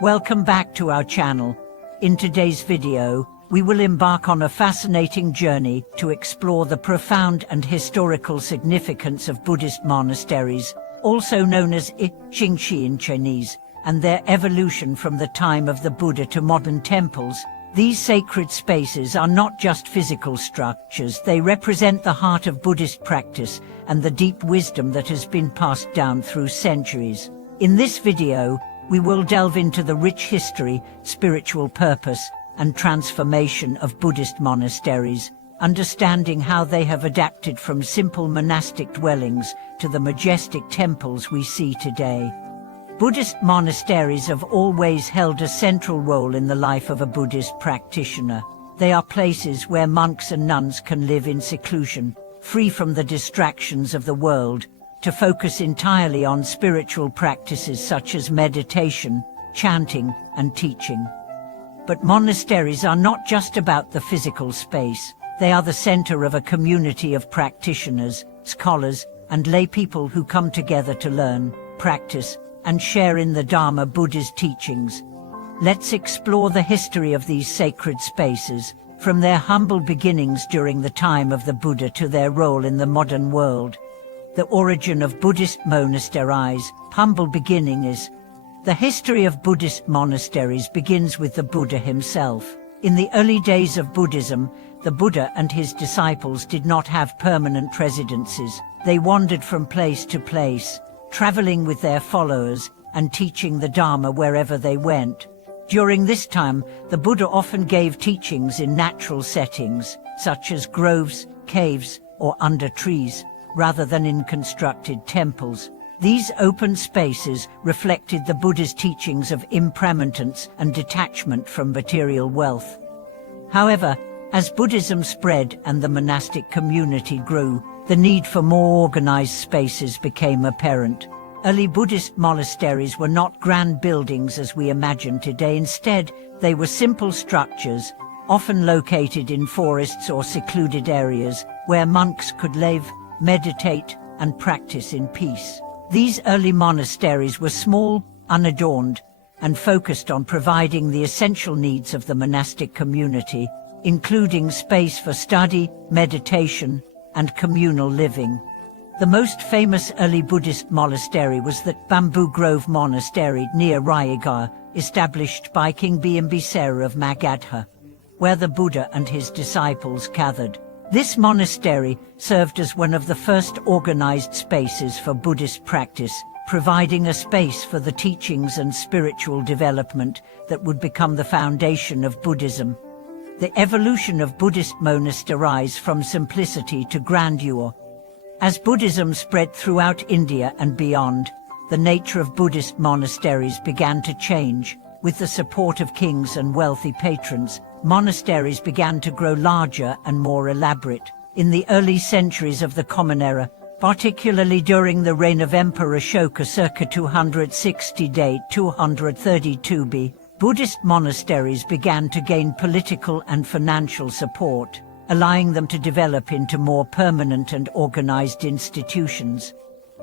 Welcome back to our channel. In today's video, we will embark on a fascinating journey to explore the profound and historical significance of Buddhist monasteries, also known as Xingxi in Chinese, and their evolution from the time of the Buddha to modern temples. These sacred spaces are not just physical structures, they represent the heart of Buddhist practice and the deep wisdom that has been passed down through centuries. In this video, we will delve into the rich history, spiritual purpose, and transformation of Buddhist monasteries, understanding how they have adapted from simple monastic dwellings to the majestic temples we see today. Buddhist monasteries have always held a central role in the life of a Buddhist practitioner. They are places where monks and nuns can live in seclusion, free from the distractions of the world, to focus entirely on spiritual practices such as meditation, chanting, and teaching. But monasteries are not just about the physical space. They are the center of a community of practitioners, scholars, and lay people who come together to learn, practice, and share in the Dharma Buddha's teachings. Let's explore the history of these sacred spaces, from their humble beginnings during the time of the Buddha to their role in the modern world. The origin of Buddhist monasteries, humble beginning is. The history of Buddhist monasteries begins with the Buddha himself. In the early days of Buddhism, the Buddha and his disciples did not have permanent residences. They wandered from place to place, traveling with their followers and teaching the Dharma wherever they went. During this time, the Buddha often gave teachings in natural settings, such as groves, caves, or under trees, rather than in constructed temples. These open spaces reflected the Buddha's teachings of impermanence and detachment from material wealth. However, as Buddhism spread and the monastic community grew, the need for more organized spaces became apparent. Early Buddhist monasteries were not grand buildings as we imagine today. Instead, they were simple structures, often located in forests or secluded areas, where monks could live, meditate, and practice in peace. These early monasteries were small, unadorned, and focused on providing the essential needs of the monastic community, including space for study, meditation, and communal living. The most famous early Buddhist monastery was the Bamboo Grove Monastery near Raigarh, established by King Bimbisara of Magadha, where the Buddha and his disciples gathered. This monastery served as one of the first organized spaces for Buddhist practice, providing a space for the teachings and spiritual development that would become the foundation of Buddhism. The evolution of Buddhist monasteries from simplicity to grandeur. As Buddhism spread throughout India and beyond, the nature of Buddhist monasteries began to change. With the support of kings and wealthy patrons, monasteries began to grow larger and more elaborate. In the early centuries of the Common Era, particularly during the reign of Emperor Ashoka circa 260–232 B, Buddhist monasteries began to gain political and financial support, allowing them to develop into more permanent and organized institutions.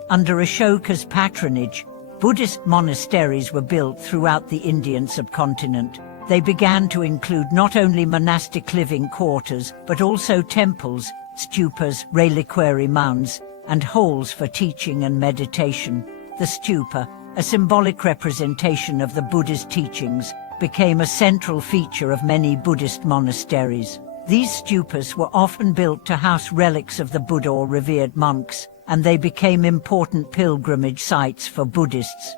Under Ashoka's patronage, Buddhist monasteries were built throughout the Indian subcontinent. They began to include not only monastic living quarters, but also temples, stupas, reliquary mounds, and halls for teaching and meditation. The stupa, a symbolic representation of the Buddha's teachings, became a central feature of many Buddhist monasteries. These stupas were often built to house relics of the Buddha or revered monks, and they became important pilgrimage sites for Buddhists.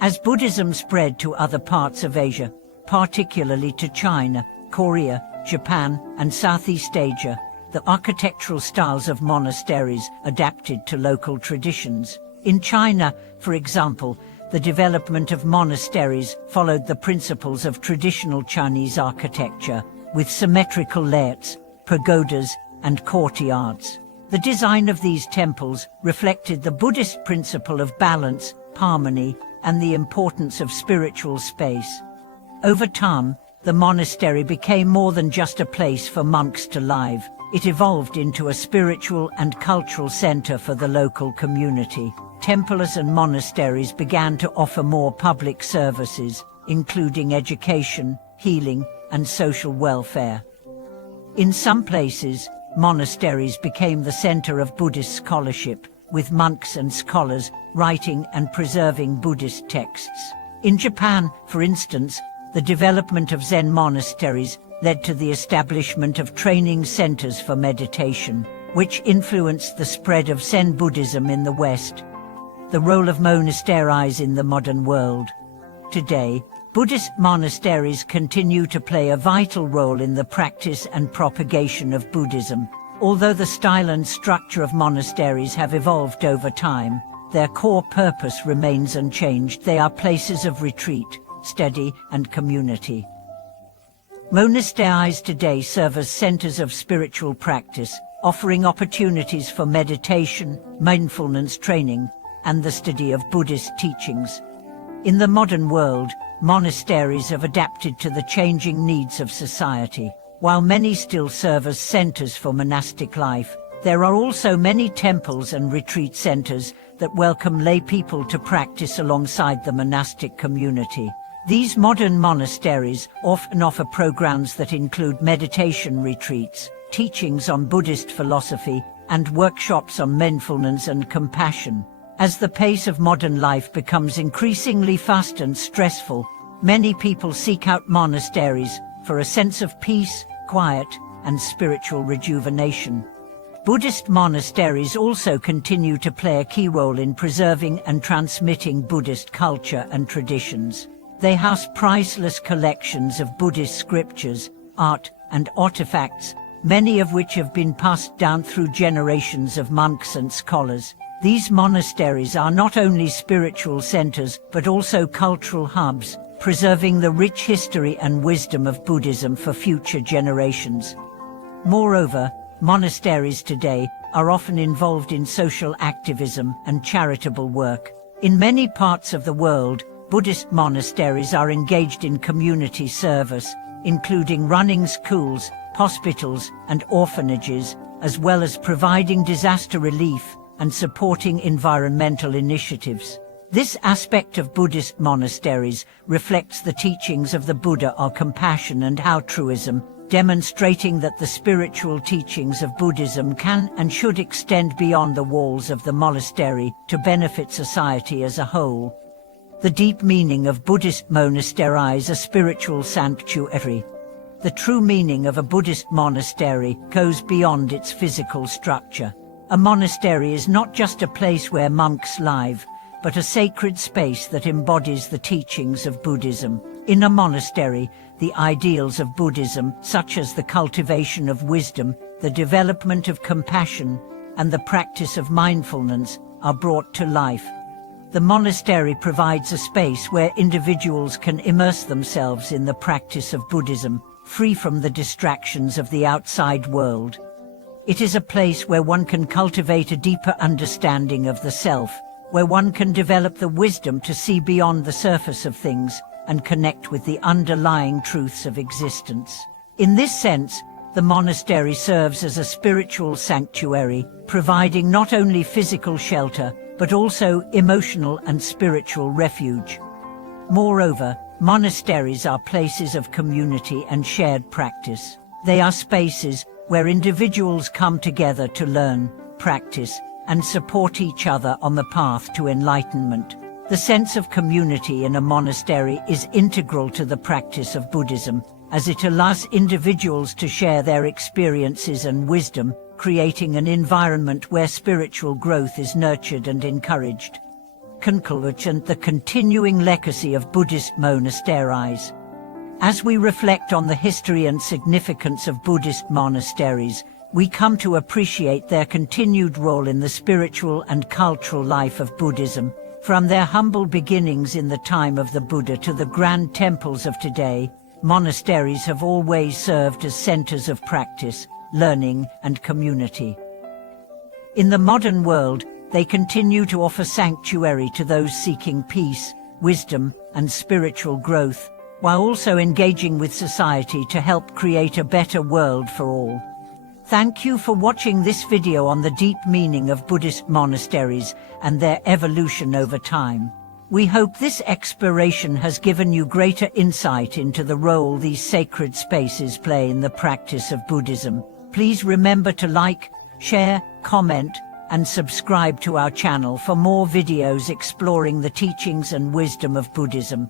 As Buddhism spread to other parts of Asia, particularly to China, Korea, Japan, and Southeast Asia, the architectural styles of monasteries adapted to local traditions. In China, for example, the development of monasteries followed the principles of traditional Chinese architecture, with symmetrical layouts, pagodas, and courtyards. The design of these temples reflected the Buddhist principle of balance, harmony, and the importance of spiritual space. Over time, the monastery became more than just a place for monks to live. It evolved into a spiritual and cultural center for the local community. Temples and monasteries began to offer more public services, including education, healing, and social welfare. In some places, monasteries became the center of Buddhist scholarship, with monks and scholars writing and preserving Buddhist texts. In Japan, for instance, the development of Zen monasteries led to the establishment of training centers for meditation, which influenced the spread of Zen Buddhism in the West. The role of monasteries in the modern world. Today, Buddhist monasteries continue to play a vital role in the practice and propagation of Buddhism. Although the style and structure of monasteries have evolved over time, their core purpose remains unchanged. They are places of retreat, study, and community. Monasteries today serve as centers of spiritual practice, offering opportunities for meditation, mindfulness training, and the study of Buddhist teachings. In the modern world, monasteries have adapted to the changing needs of society. While many still serve as centers for monastic life, there are also many temples and retreat centers that welcome lay people to practice alongside the monastic community. These modern monasteries often offer programs that include meditation retreats, teachings on Buddhist philosophy, and workshops on mindfulness and compassion. As the pace of modern life becomes increasingly fast and stressful, many people seek out monasteries for a sense of peace, quiet, and spiritual rejuvenation. Buddhist monasteries also continue to play a key role in preserving and transmitting Buddhist culture and traditions. They house priceless collections of Buddhist scriptures, art, and artifacts, many of which have been passed down through generations of monks and scholars. These monasteries are not only spiritual centers but also cultural hubs, preserving the rich history and wisdom of Buddhism for future generations. Moreover, monasteries today are often involved in social activism and charitable work. In many parts of the world, Buddhist monasteries are engaged in community service, including running schools, hospitals, and orphanages, as well as providing disaster relief and supporting environmental initiatives. This aspect of Buddhist monasteries reflects the teachings of the Buddha on compassion and altruism, demonstrating that the spiritual teachings of Buddhism can and should extend beyond the walls of the monastery to benefit society as a whole. The deep meaning of Buddhist monasteries, a spiritual sanctuary. The true meaning of a Buddhist monastery goes beyond its physical structure. A monastery is not just a place where monks live, but a sacred space that embodies the teachings of Buddhism. In a monastery, the ideals of Buddhism, such as the cultivation of wisdom, the development of compassion, and the practice of mindfulness, are brought to life. The monastery provides a space where individuals can immerse themselves in the practice of Buddhism, free from the distractions of the outside world. It is a place where one can cultivate a deeper understanding of the self, where one can develop the wisdom to see beyond the surface of things and connect with the underlying truths of existence. In this sense, the monastery serves as a spiritual sanctuary, providing not only physical shelter, but also emotional and spiritual refuge. Moreover, monasteries are places of community and shared practice. They are spaces where individuals come together to learn, practice, and support each other on the path to enlightenment. The sense of community in a monastery is integral to the practice of Buddhism, as it allows individuals to share their experiences and wisdom, creating an environment where spiritual growth is nurtured and encouraged. Conclusion: the continuing legacy of Buddhist monasteries. As we reflect on the history and significance of Buddhist monasteries, we come to appreciate their continued role in the spiritual and cultural life of Buddhism. From their humble beginnings in the time of the Buddha to the grand temples of today, monasteries have always served as centers of practice, learning, and community. In the modern world, they continue to offer sanctuary to those seeking peace, wisdom, and spiritual growth, while also engaging with society to help create a better world for all. Thank you for watching this video on the deep meaning of Buddhist monasteries and their evolution over time. We hope this exploration has given you greater insight into the role these sacred spaces play in the practice of Buddhism. Please remember to like, share, comment, and subscribe to our channel for more videos exploring the teachings and wisdom of Buddhism.